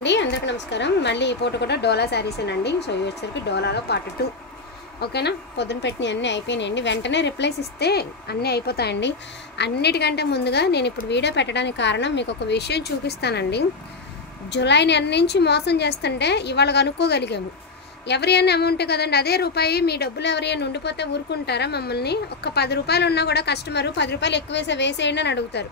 అందరికీ నమస్కారం. మళ్ళీ ఈ పూట కూడా డోలా శారీసేనండి. సో ఇవి వచ్చేసరికి డోలాలో పార్ట్ 2. ఓకేనా? పొద్దున పెట్టిన అన్నీ అయిపోయినాయండి. వెంటనే రిప్లైస్ ఇస్తే అన్నీ అయిపోతాయండి. అన్నిటికంటే ముందుగా నేను ఇప్పుడు వీడియో పెట్టడానికి కారణం మీకు ఒక విషయం చూపిస్తానండి. జూలై నెల నుంచి మోసం చేస్తుంటే ఇవాళ కనుక్కోగలిగాము. ఎవరైనా అమౌంటే కదండి, అదే రూపాయి మీ డబ్బులు ఎవరైనా ఉండిపోతే ఊరుకుంటారా? మమ్మల్ని ఒక్క 10 రూపాయలు ఉన్నా కూడా కస్టమరు 10 రూపాయలు ఎక్కువ వేసేయండి అని అడుగుతారు.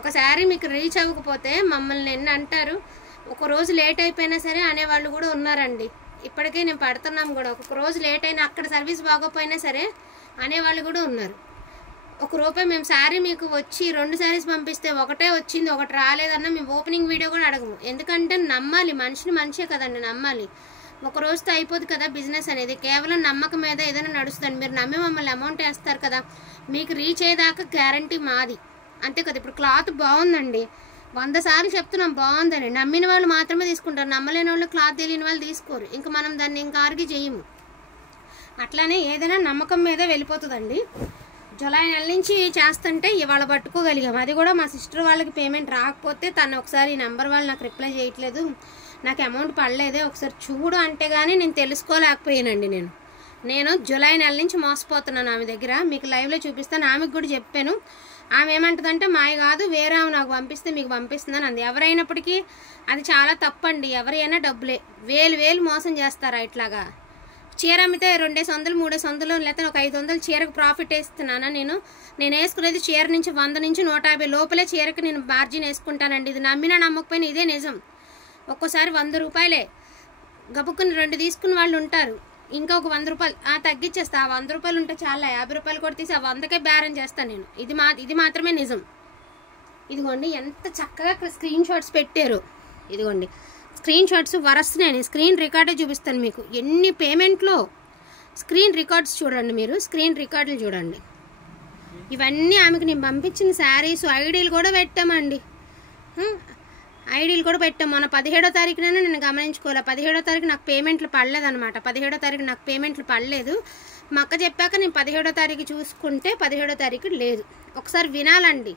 ఒకసారి మీకు రీచ్ అవ్వకపోతే మమ్మల్ని ఎన్ని అంటారు. ఒక రోజు లేట్ అయిపోయినా సరే అనేవాళ్ళు కూడా ఉన్నారండి. ఇప్పటికే నేను పడుతున్నాం కూడా. ఒక రోజు లేట్ అయినా అక్కడ సర్వీస్ బాగోపోయినా సరే అనేవాళ్ళు కూడా ఉన్నారు. ఒక రూపాయి మేము శారీ మీకు వచ్చి 2 శారీస్ పంపిస్తే ఒకటే వచ్చింది ఒకటి రాలేదన్నా మేము ఓపెనింగ్ వీడియో కూడా అడగము. ఎందుకంటే నమ్మాలి, మనిషిని మనిషే కదండి, నమ్మాలి. ఒక రోజుతో అయిపోదు కదా బిజినెస్ అనేది. కేవలం నమ్మకం మీద ఏదైనా నడుస్తుంది. మీరు నమ్మి మమ్మల్ని అమౌంట్ వేస్తారు కదా, మీకు రీచ్ అయ్యేదాకా గ్యారంటీ మాది, అంతే కదా. ఇప్పుడు క్లాత్ బాగుందండి, 100 సార్లు చెప్తున్నాం బాగుందని. నమ్మిన వాళ్ళు మాత్రమే తీసుకుంటారు, నమ్మలేని వాళ్ళు, క్లాత్ తెలియని వాళ్ళు తీసుకోరు. ఇంకా మనం దాన్ని ఇంకా ఆర్గ్యూ చేయము. అట్లానే ఏదైనా నమ్మకం మీద వెళ్ళిపోతుందండి. జూలై నెల నుంచి చేస్తుంటే ఇవాళ పట్టుకోగలిగాం. అది కూడా మా సిస్టర్ వాళ్ళకి పేమెంట్ రాకపోతే తను ఒకసారి ఈ నెంబర్ వాళ్ళు నాకు రిప్లై చేయట్లేదు, నాకు అమౌంట్ పడలేదే ఒకసారి చూడు అంటే కానీ నేను తెలుసుకోలేకపోయానండి. నేను జూలై నెల నుంచి మోసపోతున్నాను ఆమె దగ్గర. మీకు లైవ్లో చూపిస్తాను. ఆమెకు కూడా చెప్పాను. ఆమె ఏమంటుందంటే మాయ కాదు, వేరే ఆమె నాకు పంపిస్తే మీకు పంపిస్తుందని అంది. ఎవరైనప్పటికీ అది చాలా తప్పండి. ఎవరైనా డబ్బులే వేలు మోసం చేస్తారా ఇట్లాగా? చీర అమ్మితే 200 300 లేకపోతే ఒక 500 చీరకు ప్రాఫిట్ వేస్తున్నానా? నేను వేసుకునేది చీర నుంచి 100 నుంచి 150 లోపలే చీరకు నేను మార్జిన్ వేసుకుంటానండి. ఇది నమ్మినా నమ్మకపోయినా ఇదే నిజం. ఒక్కోసారి 100 రూపాయలే గబుక్కుని 2 తీసుకున్న వాళ్ళు ఉంటారు. ఇంకా ఒక 100 రూపాయలు తగ్గించేస్తా. ఆ 100 రూపాయలు ఉంటే చాలా, 50 రూపాయలు కూడా తీసి ఆ 100కే బేరం చేస్తాను నేను. ఇది మాత్రమే నిజం. ఇదిగోండి ఎంత చక్కగా స్క్రీన్ షాట్స్ పెట్టారు. ఇదిగోండి స్క్రీన్ షాట్స్ వరస్తున్నాయి. స్క్రీన్ రికార్డే చూపిస్తాను మీకు. ఎన్ని పేమెంట్లో స్క్రీన్ రికార్డ్స్ చూడండి, మీరు స్క్రీన్ రికార్డులు చూడండి. ఇవన్నీ ఆమెకు నేను పంపించిన శారీస్ ఐడీలు కూడా పెట్టామండి. ఐడీలు కూడా పెట్టాం. మొన్న 17వ తారీఖునైనా నేను గమనించుకోవాలి. 17వ తారీఖు నాకు పేమెంట్లు పడలేదన్నమాట. 17వ తారీఖు నాకు పేమెంట్లు పడలేదు. మా అక్క చెప్పాక నేను 17వ తారీఖు చూసుకుంటే 17వ తారీఖు లేదు. ఒకసారి వినాలండి.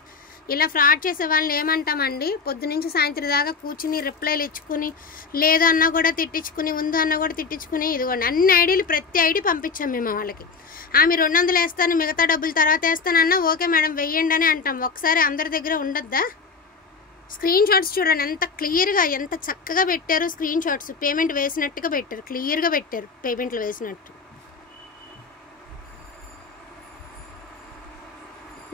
ఇలా ఫ్రాడ్ చేసే వాళ్ళని ఏమంటామండి? పొద్దునుంచి సాయంత్రం దాకా కూర్చుని రిప్లైలు ఇచ్చుకుని, లేదు అన్నా కూడా తిట్టించుకుని, ఉందో అన్నా కూడా తిట్టించుకుని, ఇదిగోండి అన్ని ఐడీలు ప్రతి ఐడి పంపించాం మేము వాళ్ళకి. ఆమె 200 వేస్తాను మిగతా డబ్బులు తర్వాత వేస్తానన్నా ఓకే మేడం వెయ్యండి అని అంటాం. ఒకసారి అందరి దగ్గర ఉండద్దా? స్క్రీన్ షాట్స్ చూడండి ఎంత క్లియర్గా, ఎంత చక్కగా పెట్టారు స్క్రీన్ షాట్స్. పేమెంట్ వేసినట్టుగా పెట్టారు, క్లియర్గా పెట్టారు పేమెంట్లు వేసినట్టు.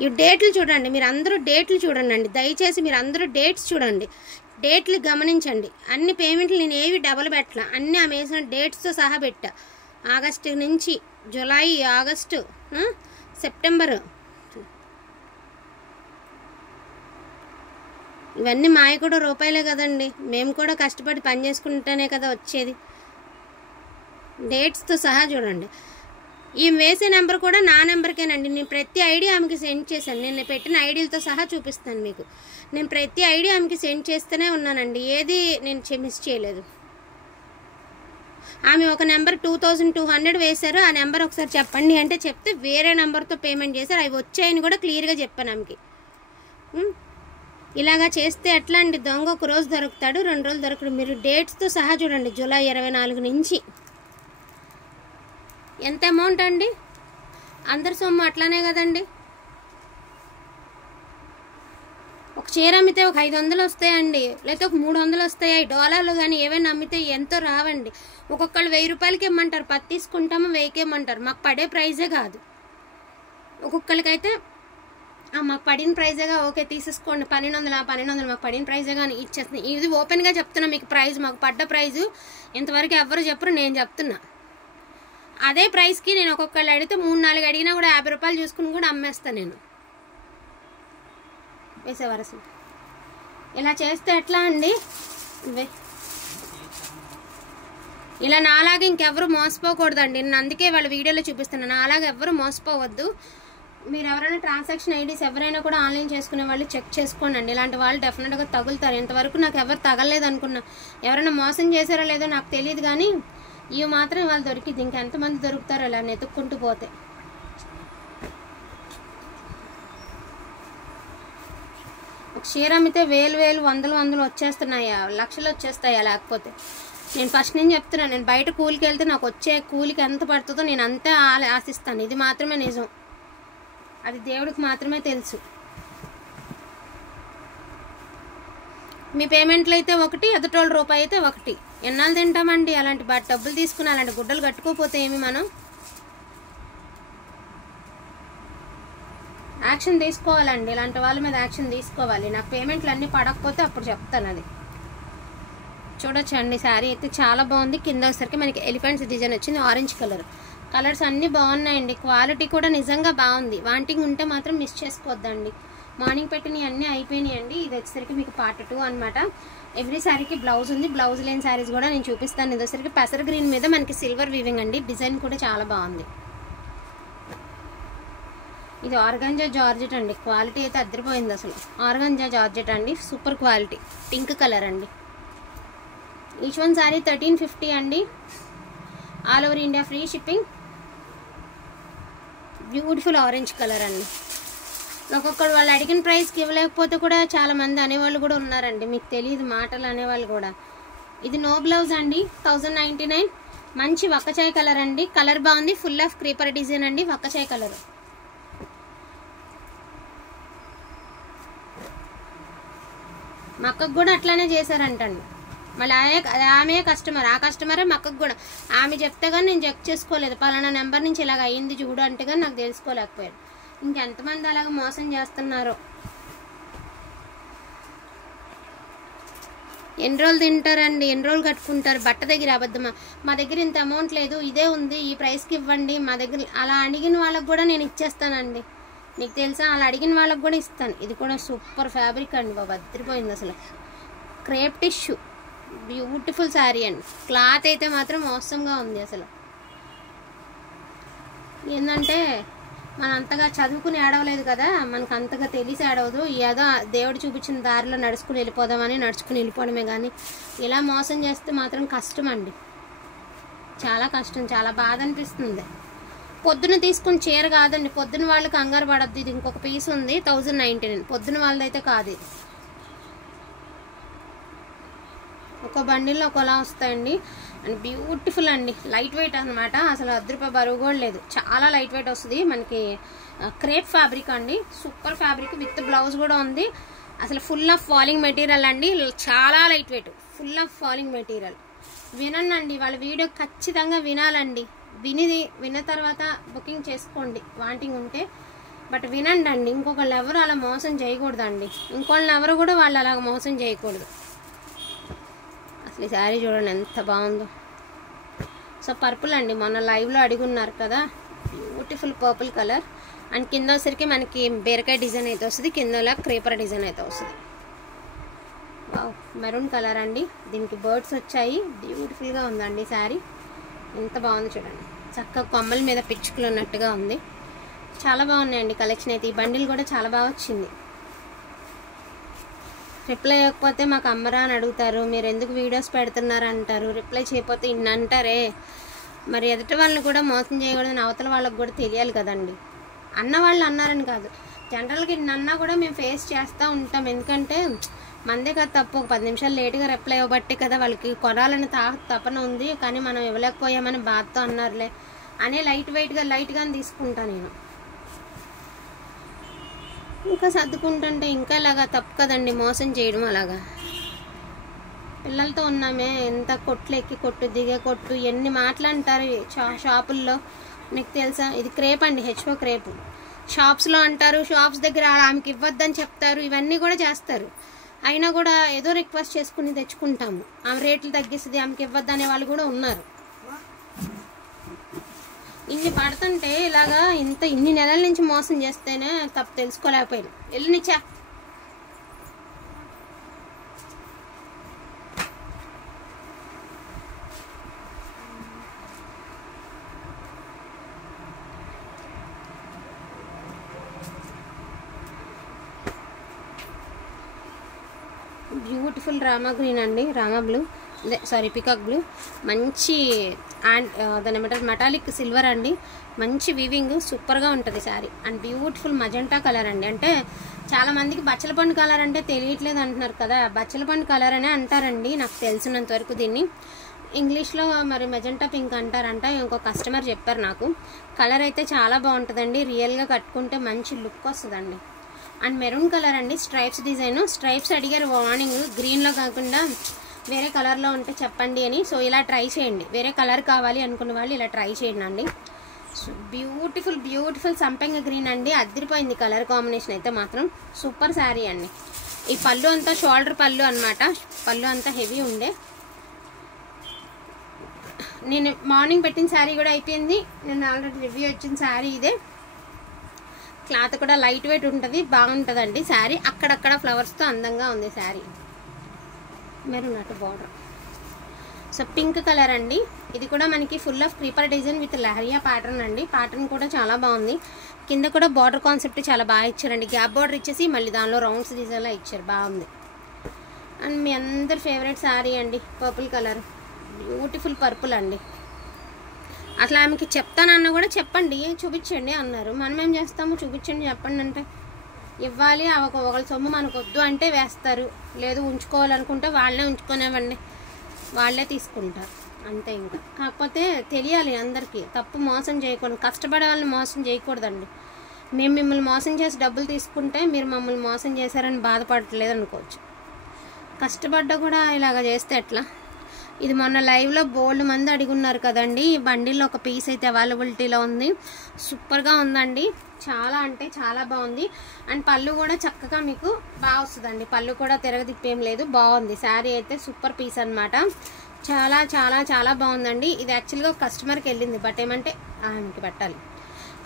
ఈ డేట్లు చూడండి, మీరు అందరూ డేట్లు చూడండి అండి. దయచేసి మీరు అందరూ డేట్స్ చూడండి, డేట్లు గమనించండి. అన్ని పేమెంట్లు నేను ఏవి డబల్ పెట్టలా, అన్నీ ఆమె వేసిన డేట్స్తో సహా పెట్టా. ఆగస్టు నుంచి జూలై, ఆగస్టు, సెప్టెంబరు, ఇవన్నీ మాయ కూడా రూపాయలే కదండి. మేము కూడా కష్టపడి పని చేసుకుంటేనే కదా వచ్చేది. డేట్స్తో సహా చూడండి. ఈ వేసే నెంబర్ కూడా నా నెంబర్కేనండి. నేను ప్రతి ఐడి ఆమెకి సెండ్ చేశాను. నేను పెట్టిన ఐడీలతో సహా చూపిస్తాను మీకు. నేను ప్రతి ఐడి ఆమెకి సెండ్ చేస్తూనే ఉన్నానండి. ఏది నేను మిస్ చేయలేదు. ఆమె ఒక నెంబర్ 2200 వేశారు. ఆ నెంబర్ ఒకసారి చెప్పండి అంటే చెప్తే వేరే నెంబర్తో పేమెంట్ చేశారు. అవి వచ్చాయని కూడా క్లియర్గా చెప్పాను ఆమెకి. ఇలాగా చేస్తే ఎట్లా అండి? దొంగ ఒక రోజు దొరుకుతాడు, 2 రోజులు దొరకడు. మీరు డేట్స్తో సహా చూడండి. జూలై 24 నుంచి ఎంత అమౌంట్ అండి? అందరి సొమ్ము అట్లానే కదండి. ఒక చీర అమ్మితే ఒక 500 వస్తాయండి, లేకపోతే ఒక 300 వస్తాయి. డాలర్లు కానీ ఏవైనా అమ్మితే ఎంతో రావండి. ఒక్కొక్కళ్ళు 1000 రూపాయలకి ఇమ్మంటారు, 10 తీసుకుంటాము 1000కి ఇమ్మంటారు. మాకు పడే ప్రైజే కాదు. ఒక్కొక్కరికైతే మాకు పడిన ప్రైజేగా ఓకే తీసేసుకోండి, 1200 మాకు పడిన ప్రైజే కానీ ఇచ్చేస్తుంది. ఇది ఓపెన్గా చెప్తున్నా మీకు. ప్రైజ్ మాకు పడ్డ ప్రైజు ఇంతవరకు ఎవరు చెప్పరు, నేను చెప్తున్నా. అదే ప్రైస్కి నేను ఒక్కొక్కళ్ళు అడిగితే 3-4 అడిగినా కూడా 50 రూపాయలు చూసుకుని కూడా అమ్మేస్తాను నేను. వేసే వరస ఇలా చేస్తే ఎట్లా అండి? ఇలా నాలాగా ఇంకెవరు మోసపోకూడదండి. నేను అందుకే వాళ్ళ వీడియోలో చూపిస్తున్నాను. నాలాగా ఎవరు మోసపోవద్దు. మీరు ఎవరైనా ట్రాన్సాక్షన్ ఐడీస్ ఎవరైనా కూడా ఆన్లైన్ చేసుకునే వాళ్ళు చెక్ చేసుకోండి. ఇలాంటి వాళ్ళు డెఫినెట్గా తగులుతారు. ఇంతవరకు నాకు ఎవరు తగలలేదు అనుకున్నా. ఎవరైనా మోసం చేశారో లేదో నాకు తెలియదు, కానీ ఇవి మాత్రం వాళ్ళు దొరికింది. ఇంకెంతమంది దొరుకుతారో ఇలా నెతుక్కుంటూ పోతే. ఒక చీర అమ్మితే వేలు వేలు వందలు వందలు వచ్చేస్తున్నాయా, లక్షలు వచ్చేస్తాయా? లేకపోతే నేను ఫస్ట్ నుంచి చెప్తున్నాను, నేను బయట కూలికి వెళ్తే నాకు వచ్చే కూలికి ఎంత పడుతుందో నేను అంతే ఆశిస్తాను. ఇది మాత్రమే నిజం, అది దేవుడికి మాత్రమే తెలుసు. మీ పేమెంట్లు అయితే ఒకటి, ఎదుటోళ్ళ రూపాయి అయితే ఒకటి. ఎన్నాళ్ళు తింటామండి అలాంటి డబ్బులు తీసుకుని అలాంటి గుడ్డలు కట్టుకోపోతే ఏమి? మనం యాక్షన్ తీసుకోవాలండి, ఇలాంటి వాళ్ళ మీద యాక్షన్ తీసుకోవాలి. నాకు పేమెంట్లు అన్నీ పడకపోతే అప్పుడు చెప్తాను. అది చూడొచ్చండి, శారీ అయితే చాలా బాగుంది. కింద వచ్చేసరికి మనకి ఎలిఫెంట్స్ డిజైన్ వచ్చింది, ఆరెంజ్ కలర్. కలర్స్ అన్నీ బాగున్నాయండి, క్వాలిటీ కూడా నిజంగా బాగుంది. వాంటింగ్ ఉంటే మాత్రం మిస్ చేసుకోవద్దండి. మార్నింగ్ పెట్టినవి అన్నీ అయిపోయినాయండి. ఇది వచ్చేసరికి మీకు పార్ట్ 2 అనమాట. ఎవ్రీ శారీకి బ్లౌజ్ ఉంది, బ్లౌజ్ లేని శారీస్ కూడా నేను చూపిస్తాను. ఇది వచ్చేసరికి పెసర గ్రీన్ మీద మనకి సిల్వర్ వీవింగ్ అండి, డిజైన్ కూడా చాలా బాగుంది. ఇది ఆర్గాంజా జార్జెట్ అండి, క్వాలిటీ అయితే అద్దరిపోయింది అసలు. ఆర్గాంజా జార్జెట్ అండి, సూపర్ క్వాలిటీ, పింక్ కలర్ అండి. ఈచ్ వన్ శారీ 1350 అండి. All over India free shipping. Beautiful orange colour అండి. ఒక్కొక్కడు వాళ్ళు అడిగిన ప్రైస్కి ఇవ్వలేకపోతే కూడా చాలా మంది అనేవాళ్ళు కూడా ఉన్నారండి, మీకు తెలియదు మాటలు అనేవాళ్ళు కూడా. ఇది నో బ్లౌజ్ అండి, 1099. మంచి వక్కచాయ్ కలర్ అండి, కలర్ బాగుంది. ఫుల్ ఆఫ్ క్రీపర్ డిజైన్ అండి, వక్కచాయ్ కలర్. మక్కకు కూడా అట్లానే చేశారంటండి. మళ్ళీ ఆమె కస్టమర్, ఆ కస్టమరే మక్కకు కూడా. ఆమె చెప్తే కానీ నేను చెక్ చేసుకోలేదు, పలానా నెంబర్ నుంచి ఇలాగ అయ్యింది చూడు అంటే కానీ నాకు తెలుసుకోలేకపోయారు. ఇంకెంతమంది అలాగ మోసం చేస్తున్నారో. ఎన్ని రోజులు తింటారండి, ఎన్ని రోజులు కట్టుకుంటారు? బట్ట దగ్గర అబద్ధమా, మా దగ్గర ఇంత అమౌంట్ లేదు, ఇదే ఉంది, ఈ ప్రైస్కి ఇవ్వండి మా దగ్గర. అలా అడిగిన వాళ్ళకి కూడా నేను ఇచ్చేస్తానండి, మీకు తెలుసా, అలా అడిగిన వాళ్ళకి కూడా ఇస్తాను. ఇది కూడా సూపర్ ఫ్యాబ్రిక్ అండి బాబు, అద్దరిపోయింది అసలు. క్రేప్ టిష్యూ, బ్యూటిఫుల్ శారీ అండి. క్లాత్ అయితే మాత్రం మోసంగా ఉంది అసలు. ఏంటంటే మనం అంతగా చదువుకుని ఏడవలేదు కదా, మనకు అంతగా తెలిసి ఏడవదు. ఏదో దేవుడు చూపించిన దారిలో నడుచుకుని వెళ్ళిపోదామని నడుచుకుని వెళ్ళిపోవడమే. కానీ ఇలా మోసం చేస్తే మాత్రం కష్టం అండి, చాలా కష్టం, చాలా బాధ అనిపిస్తుంది. పొద్దున తీసుకుని చీర కాదండి, పొద్దున వాళ్ళకి కంగారు పడద్దు. ఇది ఇంకొక పీస్ ఉంది, 1099. పొద్దున వాళ్ళదైతే కాదు ఇది. ఒక బండిల్లో ఒకలా వస్తాయండి. అండ్ బ్యూటిఫుల్ అండి, లైట్ వెయిట్ అనమాట. అసలు 10 రూపాయలు బరువు కూడా లేదు, చాలా లైట్ వెయిట్ వస్తుంది. మనకి క్రేప్ ఫ్యాబ్రిక్ అండి, సూపర్ ఫ్యాబ్రిక్ విత్ బ్లౌజ్ కూడా ఉంది. అసలు ఫుల్ ఆఫ్ ఫాలింగ్ మెటీరియల్ అండి, చాలా light weight, full of falling material. వినండి, వాళ్ళ వీడియో ఖచ్చితంగా వినాలండి. విన్న తర్వాత బుకింగ్ చేసుకోండి వాంటింగ్ ఉంటే. బట్ వినండి అండి, ఇంకొకళ్ళు ఎవరు అలా మోసం చేయకూడదండి, ఇంకోళ్ళని ఎవరు కూడా వాళ్ళు అలాగ మోసం చేయకూడదు. అసలు ఈ శారీ చూడండి ఎంత బాగుందో. సో పర్పుల్ అండి, మొన్న లైవ్లో అడుగున్నారు కదా, బ్యూటిఫుల్ పర్పుల్ కలర్. అండ్ కింద వచ్చరికి మనకి బీరకాయ డిజైన్ అయితే వస్తుంది, కిందలా క్రీపర్ డిజైన్ అయితే వస్తుంది. మెరూన్ కలర్ అండి, దీనికి బర్డ్స్ వచ్చాయి. బ్యూటిఫుల్గా ఉందండి శారీ, ఎంత బాగుంది చూడండి. చక్కగా కొమ్మల మీద పిచ్చుకలు ఉన్నట్టుగా ఉంది, చాలా బాగున్నాయండి కలెక్షన్ అయితే. ఈ బండిల్ కూడా చాలా బాగా వచ్చింది. రిప్లై ఇవ్వకపోతే మాకు అమ్మరా అని అడుగుతారు, మీరు ఎందుకు వీడియోస్ పెడుతున్నారు అంటారు. రిప్లై చేయకపోతే ఇన్ని అంటారే, మరి ఎదుటి వాళ్ళని కూడా మోసం చేయకూడదని అవతల వాళ్ళకి కూడా తెలియాలి కదండి. అన్న వాళ్ళు అన్నారని కాదు, జనరల్గా ఇన్నన్నా కూడా మేము ఫేస్ చేస్తూ ఉంటాం. ఎందుకంటే మందే కదా తప్పు, ఒక 10 నిమిషాలు లేటుగా రిప్లై ఇవ్వబట్టే కదా వాళ్ళకి కొనాలని తపన ఉంది, కానీ మనం ఇవ్వలేకపోయామని బాధతో అన్నారులే అనే లైట్గా తీసుకుంటా నేను. ఇంకా సర్దుకుంటుంటే ఇంకా ఇలాగా తప్పు కదండి మోసం చేయడం. అలాగా పిల్లలతో ఉన్నామే, ఎంత కొట్లు ఎక్కి కొట్టు దిగే కొట్టు, ఎన్ని మాటలంటారు షాపుల్లో, మీకు తెలుసా. ఇది క్రేప్ అండి, హెచ్ఓ క్రేప్. షాప్స్లో అంటారు, షాప్స్ దగ్గర ఆమెకి ఇవ్వద్దని చెప్తారు, ఇవన్నీ కూడా చేస్తారు. అయినా కూడా ఏదో రిక్వెస్ట్ చేసుకుని తెచ్చుకుంటాము. ఆమె రేట్లు తగ్గిస్తుంది, ఆమెకి ఇవ్వద్దనే వాళ్ళు కూడా ఉన్నారు. ఇన్ని పడుతుంటే ఇలాగా ఇన్ని నెలల నుంచి మోసం చేస్తేనే తప్పు తెలుసుకోలేకపోయాను. వెళ్ళనిచ్చా బ్యూటిఫుల్ రామా గ్రీన్ అండి, Rama blue. Sorry peacock blue, మంచి అండ్ దాని ఏమంటారు మెటాలిక్ సిల్వర్ అండి, మంచి వీవింగ్, సూపర్గా ఉంటుంది sari. And beautiful magenta colour అండి. అంటే చాలామందికి బచ్చలపండు కలర్ అంటే తెలియట్లేదు అంటున్నారు కదా, బచ్చలపండు కలర్ అనే అంటారండి నాకు తెలిసినంత వరకు. దీన్ని ఇంగ్లీష్లో మరి మెజెంటా పింక్ అంటారంట, ఇంకో కస్టమర్ చెప్పారు నాకు. కలర్ అయితే చాలా బాగుంటుందండి, రియల్గా కట్టుకుంటే మంచి లుక్ వస్తుందండి. అండ్ మెరూన్ కలర్ అండి, స్ట్రైప్స్ డిజైన్. స్ట్రైప్స్ అడిగారు మార్నింగ్, గ్రీన్లో కాకుండా వేరే కలర్లో ఉంటే చెప్పండి అని. సో ఇలా ట్రై చేయండి, వేరే కలర్ కావాలి అనుకున్న వాళ్ళు ఇలా ట్రై చేయండి అండి. బ్యూటిఫుల్ బ్యూటిఫుల్ సంపెంగ గ్రీన్ అండి, అదిరిపోయింది కలర్ కాంబినేషన్ అయితే మాత్రం. సూపర్ శారీ అండి. ఈ పళ్ళు అంతా షోల్డర్ పళ్ళు అనమాట, పళ్ళు అంతా హెవీ ఉండే. నేను మార్నింగ్ పెట్టిన శారీ కూడా అయిపోయింది, నేను ఆల్రెడీ రివ్యూ వచ్చిన శారీ ఇదే. క్లాత్ కూడా లైట్ వెయిట్ ఉంటుంది, బాగుంటుందండి శారీ. అక్కడక్కడ ఫ్లవర్స్తో అందంగా ఉంది శారీ. మెరూన్ అటు బార్డర్. సో పింక్ కలర్ అండి, ఇది కూడా మనకి full of creeper design with leheriya pattern అండి. ప్యాటర్న్ కూడా చాలా బాగుంది. కింద కూడా బార్డర్ కాన్సెప్ట్ చాలా బాగా ఇచ్చారండి, గ్యాప్ బార్డర్ ఇచ్చేసి మళ్ళీ దానిలో రౌండ్స్ డిజైన్లా ఇచ్చారు, బాగుంది. అండ్ మీ అందరి ఫేవరెట్ శారీ అండి, పర్పుల్ కలర్, బ్యూటిఫుల్ పర్పుల్ అండి. అట్లా ఆమెకి చెప్తానన్నా కూడా చెప్పండి, చూపించండి అన్నారు. మనం ఏం చేస్తాము, చూపించండి చెప్పండి అంటే ఇవ్వాలి. ఒకళ్ళ సొమ్ము మనకు వద్దు అంటే వేస్తారు, లేదు ఉంచుకోవాలనుకుంటే వాళ్ళే ఉంచుకునేవ్వండి, వాళ్ళే తీసుకుంటారు అంతే. ఇంకా కాకపోతే తెలియాలి అందరికీ, తప్పు మోసం చేయకూడదు, కష్టపడే వాళ్ళని మోసం చేయకూడదండి. మేము మిమ్మల్ని మోసం చేసి డబ్బులు తీసుకుంటే మీరు మమ్మల్ని మోసం చేశారని బాధపడట్లేదు అనుకోవచ్చు. కష్టపడ్డా కూడా ఇలాగ చేస్తే ఎట్లా? ఇది మొన్న లైవ్లో బోల్డ్ మంది అడిగున్నారు కదండి, ఈ బండిల్లో ఒక పీస్ అయితే అవైలబిలిటీలో ఉంది. సూపర్గా ఉందండి, చాలా అంటే చాలా బాగుంది. అండ్ పళ్ళు కూడా చక్కగా మీకు బాగా వస్తుందండి, పళ్ళు కూడా తిరగదిప్పేం లేదు, బాగుంది శారీ అయితే. సూపర్ పీస్ అనమాట, చాలా చాలా చాలా బాగుందండి. ఇది యాక్చువల్గా కస్టమర్కి వెళ్ళింది, బట్ ఏమంటే ఆమెకి పెట్టాలి,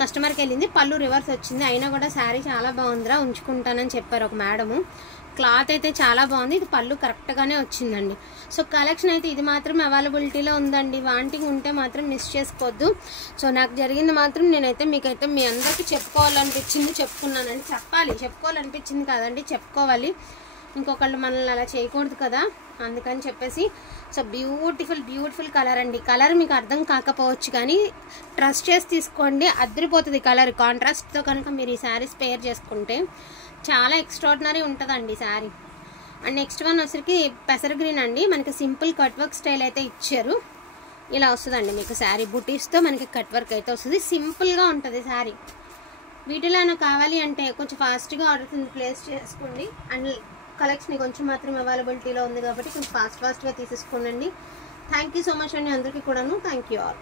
కస్టమర్కి వెళ్ళింది. పళ్ళు రివర్స్ వచ్చింది, అయినా కూడా శారీ చాలా బాగుందిరా, ఉంచుకుంటానని చెప్పారు ఒక మేడము. క్లాత్ అయితే చాలా బాగుంది, ఇది పళ్ళు కరెక్ట్గానే వచ్చిందండి. సో కలెక్షన్ అయితే ఇది మాత్రం అవైలబిలిటీలో ఉందండి, వాంటింగ్ ఉంటే మాత్రం మిస్ చేసుకోవద్దు. సో నాకు జరిగింది మాత్రం నేనైతే మీకైతే మీ అందరికీ చెప్పుకోవాలనిపించింది, చెప్పుకున్నానండి. చెప్పుకోవాలనిపించింది కాదండి, చెప్పుకోవాలి. ఇంకొకళ్ళు మనల్ని అలా చేయకూడదు కదా, అందుకని చెప్పేసి. సో బ్యూటిఫుల్ బ్యూటిఫుల్ కలర్ అండి. కలర్ మీకు అర్థం కాకపోవచ్చు కానీ ట్రస్ట్ చేసి తీసుకోండి, అదిరిపోతుంది కలర్. కాంట్రాస్ట్తో కనుక మీరు ఈ శారీస్ పేర్ చేసుకుంటే చాలా ఎక్స్ట్రాడినరీ ఉంటుందండి శారీ. అండ్ నెక్స్ట్ వన్ వచ్చరికి పెసర గ్రీన్ అండి, మనకి సింపుల్ కట్ వర్క్ స్టైల్ అయితే ఇచ్చారు. ఇలా వస్తుందండి మీకు శారీ, బుటీస్తో మనకి కట్ వర్క్ అయితే వస్తుంది, సింపుల్గా ఉంటుంది శారీ. వీటిలో కావాలి అంటే కొంచెం ఫాస్ట్గా ఆర్డర్ ప్లేస్ చేసుకోండి. అండ్ కలెక్షన్ కొంచెం మాత్రం అవైలబిలిటీలో ఉంది కాబట్టి కొంచెం ఫాస్ట్గా తీసేసుకోండి. థ్యాంక్ యూ సో మచ్ అండి అందరికీ కూడాను. Thank you all.